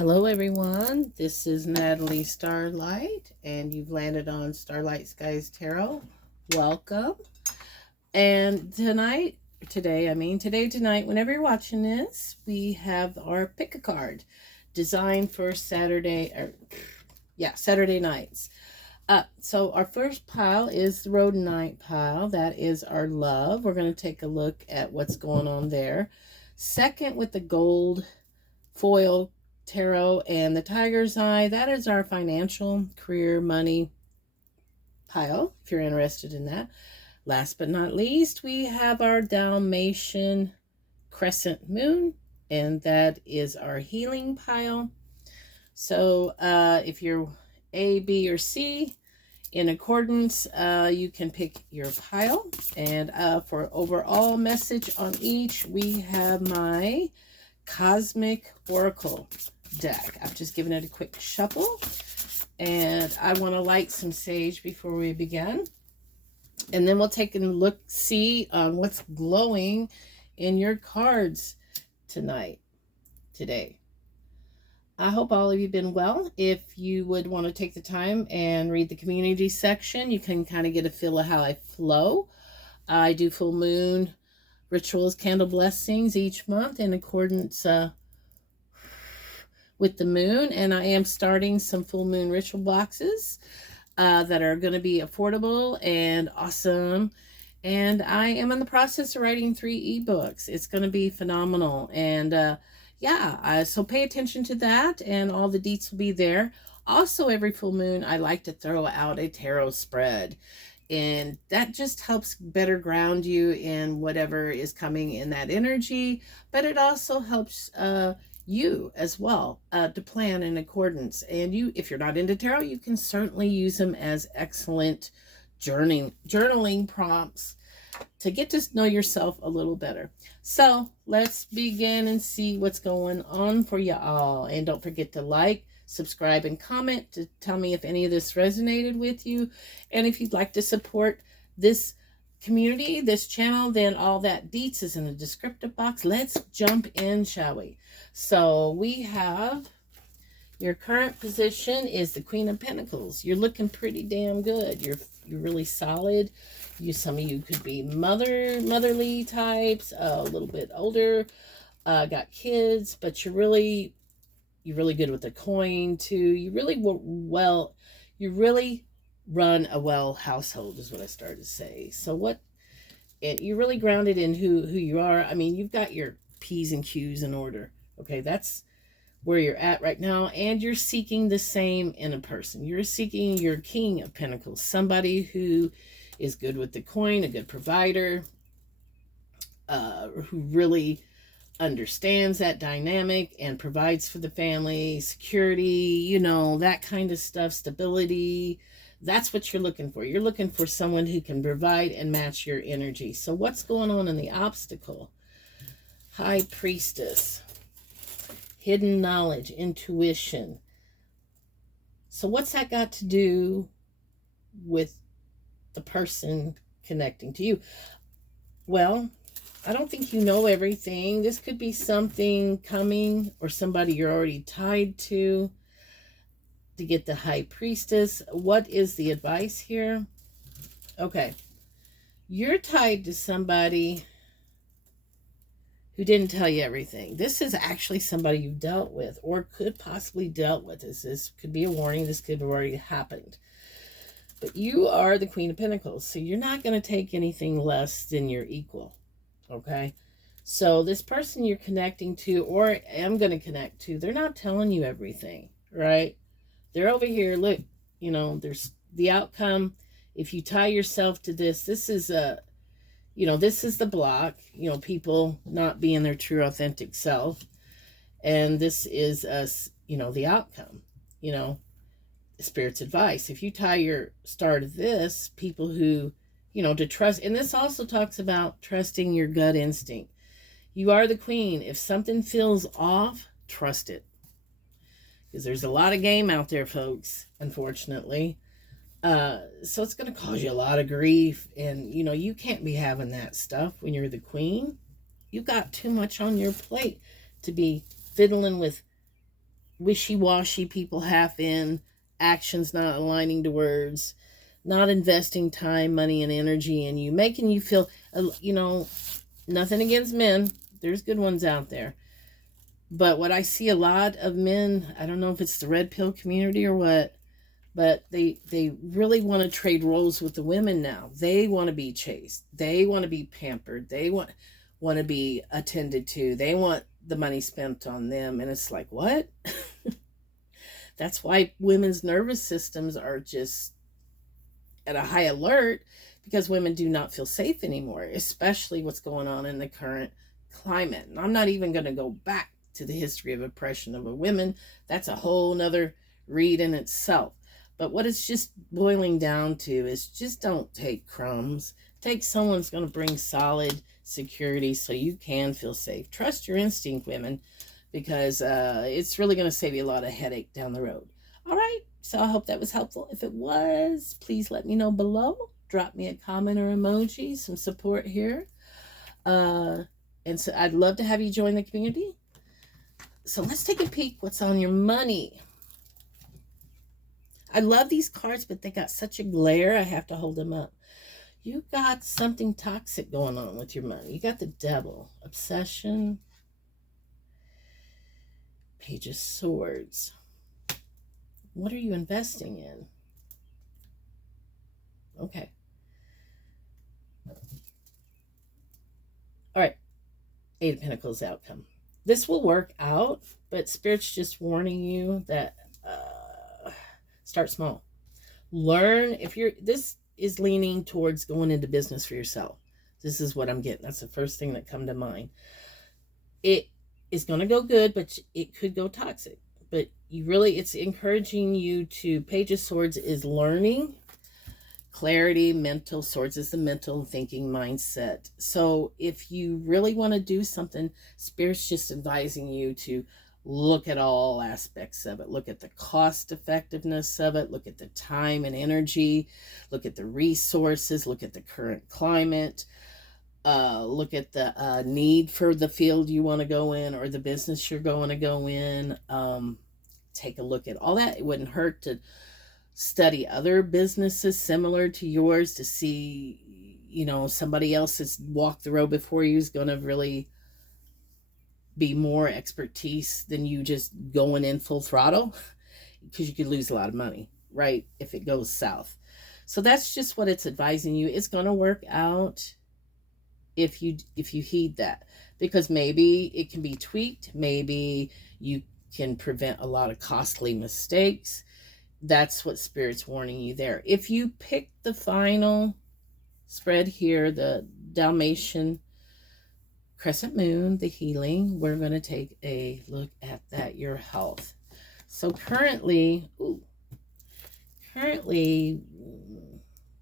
Hello everyone, this is Natalie Starlight and you've landed on Starlight Skies Tarot. Welcome. And tonight, whenever you're watching this, we have our pick a card designed for Saturday nights. So our first pile is the Rhodonite pile. That is our love. We're going to take a look at what's going on there. Second, with the gold foil tarot and the tiger's eye, that is our financial, career, money pile, if you're interested in that. Last but not least, we have our Dalmatian crescent moon, and that is our healing pile. So if you're A, B, or C, in accordance, you can pick your pile. And for overall message on each, we have my Cosmic Oracle deck. I've just given it a quick shuffle, and I want to light some sage before we begin, and then we'll take a see on what's glowing in your cards today. I hope all of you have been well. If you would want to take the time and read the community section, you can kind of get a feel of how I flow. I do full moon rituals, candle blessings each month in accordance with the moon, and I am starting some full moon ritual boxes that are going to be affordable and awesome, and I am in the process of writing 3 ebooks. It's going to be phenomenal, and so pay attention to that, and all the deets will be there. Also, every full moon I like to throw out a tarot spread, and that just helps better ground you in whatever is coming in that energy, but it also helps you as well to plan in accordance. And if you're not into tarot, you can certainly use them as excellent journaling prompts to get to know yourself a little better. So let's begin and see what's going on for you all. And don't forget to like, subscribe, and comment to tell me if any of this resonated with you. And if you'd like to support this community, this channel, then all that deets is in the descriptive box. Let's jump in, shall we? So we have your current position is the Queen of Pentacles. You're looking pretty damn good. You're really solid. Some of you could be motherly types, a little bit older, got kids, but you're really good with the coin too. You really run a well household is what I started to say. So you're really grounded in who you are. I mean, you've got your P's and Q's in order. Okay, that's where you're at right now, and you're seeking the same in a person. You're seeking your King of Pentacles, somebody who is good with the coin, a good provider, who really understands that dynamic and provides for the family, security, that kind of stuff, stability. That's what you're looking for. You're looking for someone who can provide and match your energy. So what's going on in the obstacle? High Priestess, hidden knowledge, intuition. So what's that got to do with the person connecting to you? Well, I don't think you know everything. This could be something coming or somebody you're already tied to get the High Priestess. What is the advice here? Okay. You're tied to somebody who didn't tell you everything. This is actually somebody you've dealt with or could possibly dealt with. This could be a warning. This could have already happened. But you are the Queen of Pentacles, so you're not going to take anything less than your equal. Okay? So this person you're connecting to or am going to connect to, they're not telling you everything, right? They're over here, look, there's the outcome. If you tie yourself to this is this is the block, people not being their true authentic self. And this is the outcome, Spirit's advice. If you tie your star to this, people who, to trust, and this also talks about trusting your gut instinct. You are the queen. If something feels off, trust it. Because there's a lot of game out there, folks, unfortunately. So it's going to cause you a lot of grief. And, you can't be having that stuff when you're the queen. You got too much on your plate to be fiddling with wishy-washy people, half in, actions not aligning to words, not investing time, money, and energy in you, making you feel, nothing against men. There's good ones out there. But what I see a lot of men, I don't know if it's the red pill community or what, but they really want to trade roles with the women now. They want to be chased. They want to be pampered. They want to be attended to. They want the money spent on them. And it's like, what? That's why women's nervous systems are just at a high alert, because women do not feel safe anymore, especially what's going on in the current climate. And I'm not even going to go back to the history of oppression of women. That's a whole nother read in itself. But what it's just boiling down to is just don't take crumbs. Take someone who's going to bring solid security so you can feel safe. Trust your instinct, women, because it's really going to save you a lot of headache down the road. All right, so I hope that was helpful. If it was, please let me know below. Drop me a comment or emoji, some support here. And so I'd love to have you join the community. So let's take a peek what's on your money. I love these cards, but they got such a glare, I have to hold them up. You got something toxic going on with your money. You got the devil, obsession, Page of Swords. What are you investing in? Okay. All right. Eight of Pentacles outcome. This will work out, but Spirit's just warning you that start small. Learn, this is leaning towards going into business for yourself. This is what I'm getting. That's the first thing that come to mind. It is going to go good, but it could go toxic. But it's encouraging you to, Page of Swords is learning, clarity, mental, Swords is the mental thinking mindset. So if you really want to do something, Spirit's just advising you to look at all aspects of it. Look at the cost effectiveness of it. Look at the time and energy. Look at the resources. Look at the current climate. Look at the need for the field you want to go in or the business you're going to go in. Take a look at all that. It wouldn't hurt to study other businesses similar to yours to see, somebody else that's walked the road before you is going to really be more expertise than you just going in full throttle, because you could lose a lot of money, right, if it goes south. So that's just what it's advising you. It's going to work out if you heed that, because maybe it can be tweaked. Maybe you can prevent a lot of costly mistakes. That's what Spirit's warning you there. If you pick the final spread here, the Dalmatian Crescent Moon, the healing, we're going to take a look at that, your health. So currently,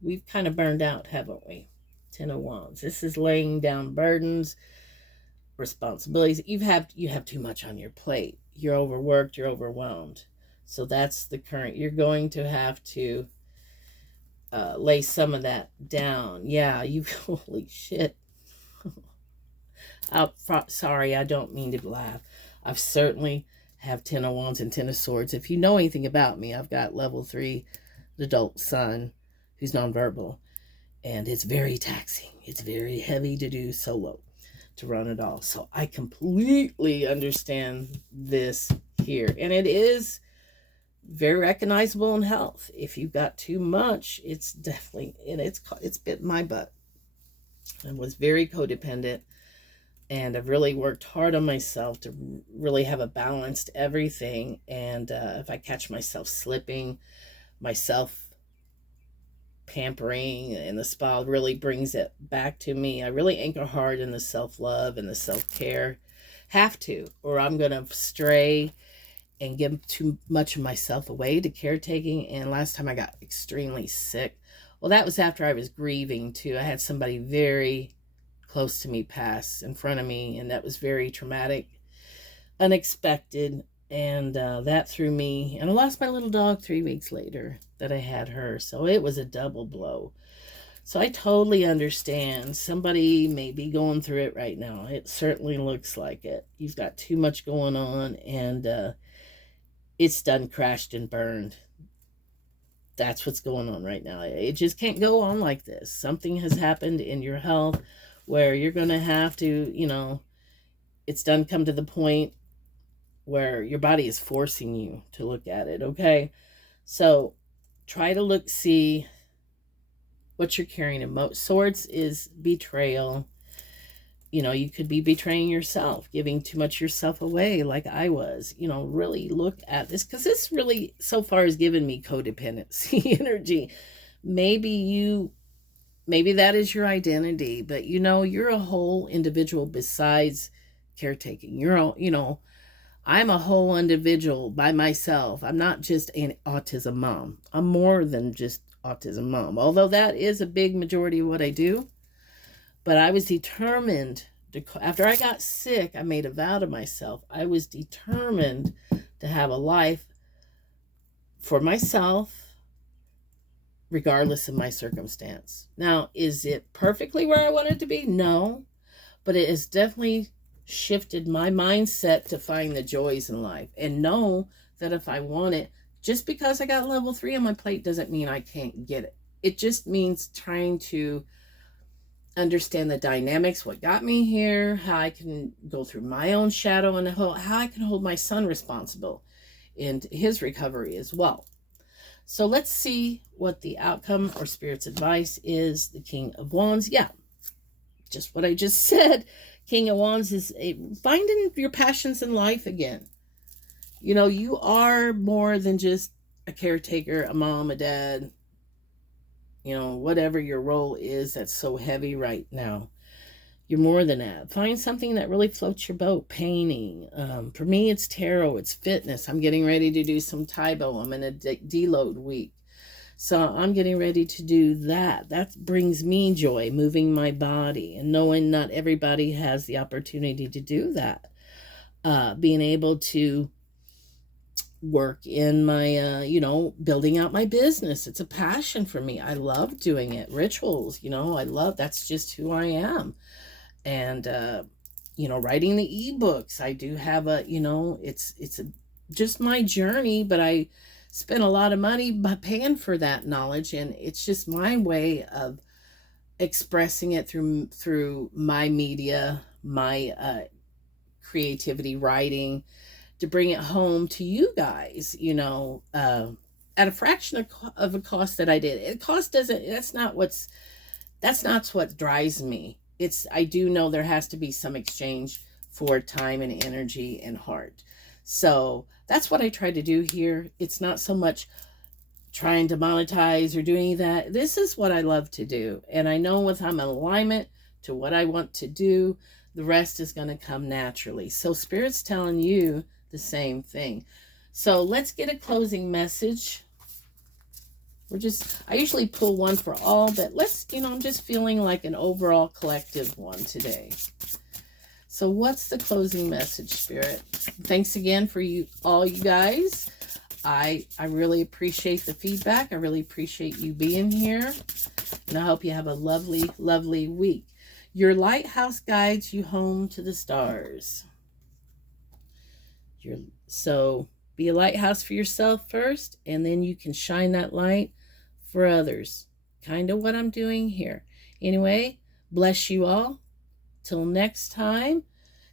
we've kind of burned out, haven't we? Ten of Wands. This is laying down burdens, responsibilities. You have too much on your plate. You're overworked, you're overwhelmed. So that's the current. You're going to have to lay some of that down. Yeah, holy shit. Sorry, I don't mean to laugh. I've certainly have 10 of Wands and 10 of Swords. If you know anything about me, I've got level 3 adult son who's nonverbal. And it's very taxing. It's very heavy to do solo, to run it all. So I completely understand this here. And it is very recognizable in health. If you've got too much, it's definitely, and it's bit my butt. I was very codependent. And I've really worked hard on myself to really have a balanced everything. And if I catch myself slipping, myself pampering and the spa really brings it back to me. I really anchor hard in the self-love and the self-care. Have to, or I'm going to stray and give too much of myself away to caretaking. And last time I got extremely sick. Well, that was after I was grieving too. I had somebody very close to me pass in front of me, and that was very traumatic, unexpected, and that threw me, and I lost my little dog 3 weeks later that I had her, so it was a double blow. So I totally understand. Somebody may be going through it right now. It certainly looks like it. You've got too much going on, and it's done crashed and burned. That's what's going on right now. It just can't go on like this. Something has happened in your health where you're going to have to, it's done come to the point where your body is forcing you to look at it, okay? So try to see what you're carrying in swords is betrayal. You could be betraying yourself, giving too much yourself away like I was. Really look at this, because this really so far has given me codependency energy. Maybe that is your identity, but you're a whole individual besides caretaking. I'm a whole individual by myself. I'm not just an autism mom. I'm more than just autism mom, although that is a big majority of what I do. But I was determined after I got sick, I made a vow to myself. I was determined to have a life for myself, regardless of my circumstance. Now, is it perfectly where I wanted to be? No, but it has definitely shifted my mindset to find the joys in life and know that if I want it, just because I got level 3 on my plate doesn't mean I can't get it. It just means trying to understand the dynamics, what got me here, how I can go through my own shadow, and how I can hold my son responsible in his recovery as well. So let's see what the outcome or Spirit's advice is. The King of Wands. Yeah, just what I just said. King of Wands is finding your passions in life again. You are more than just a caretaker, a mom, a dad, whatever your role is that's so heavy right now. You're more than that. Find something that really floats your boat. Painting. For me, it's tarot. It's fitness. I'm getting ready to do some Taibo. I'm in a deload week. So I'm getting ready to do that. That brings me joy, moving my body and knowing not everybody has the opportunity to do that. Being able to work in my, building out my business. It's a passion for me. I love doing it. Rituals, that's just who I am. And, writing the ebooks. I do have it's just my journey, but I spent a lot of money paying for that knowledge. And it's just my way of expressing it through my media, my, creativity, writing, to bring it home to you guys, at a fraction of a cost that I did. That's not what drives me. I do know there has to be some exchange for time and energy and heart. So that's what I try to do here. It's not so much trying to monetize or do any of that. This is what I love to do. And I know if I'm in alignment to what I want to do, the rest is going to come naturally. So Spirit's telling you the same thing. So let's get a closing message. I usually pull one for all, but I'm just feeling like an overall collective one today. So what's the closing message, Spirit? Thanks again for all you guys. I really appreciate the feedback. I really appreciate you being here. And I hope you have a lovely, lovely week. Your lighthouse guides you home to the stars. So be a lighthouse for yourself first, and then you can shine that light for others. Kind of what I'm doing here. Anyway, bless you all. Till next time,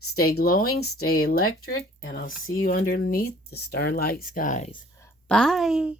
stay glowing, stay electric, and I'll see you underneath the starlight skies. Bye.